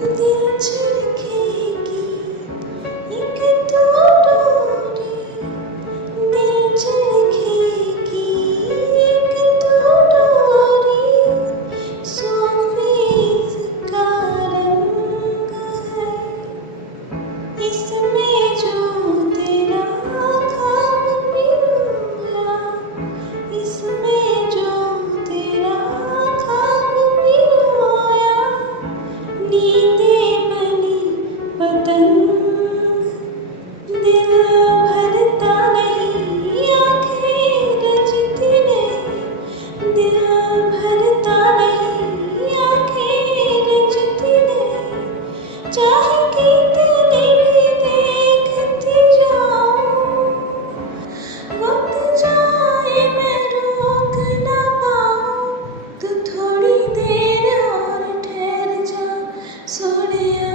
दिल छलकेगी एक तो डोरी, दिल छलकेगी एक तो डोरी, सोफीज का रंग है इसमें जो तेरा ख्वाब पिरोया, इसमें जो तेरा ख्वाब पिरोया, नींदें बनी पतंग, दिल भरता नहीं आँखें रचती नहीं, दिल भरता नहीं आँखें रचती नहीं, चाहे कितनी भी देखती जाऊं, वक्त जाए मैं रोक ना पाऊं, तो थोड़ी देर और ठहर जा सोनिया।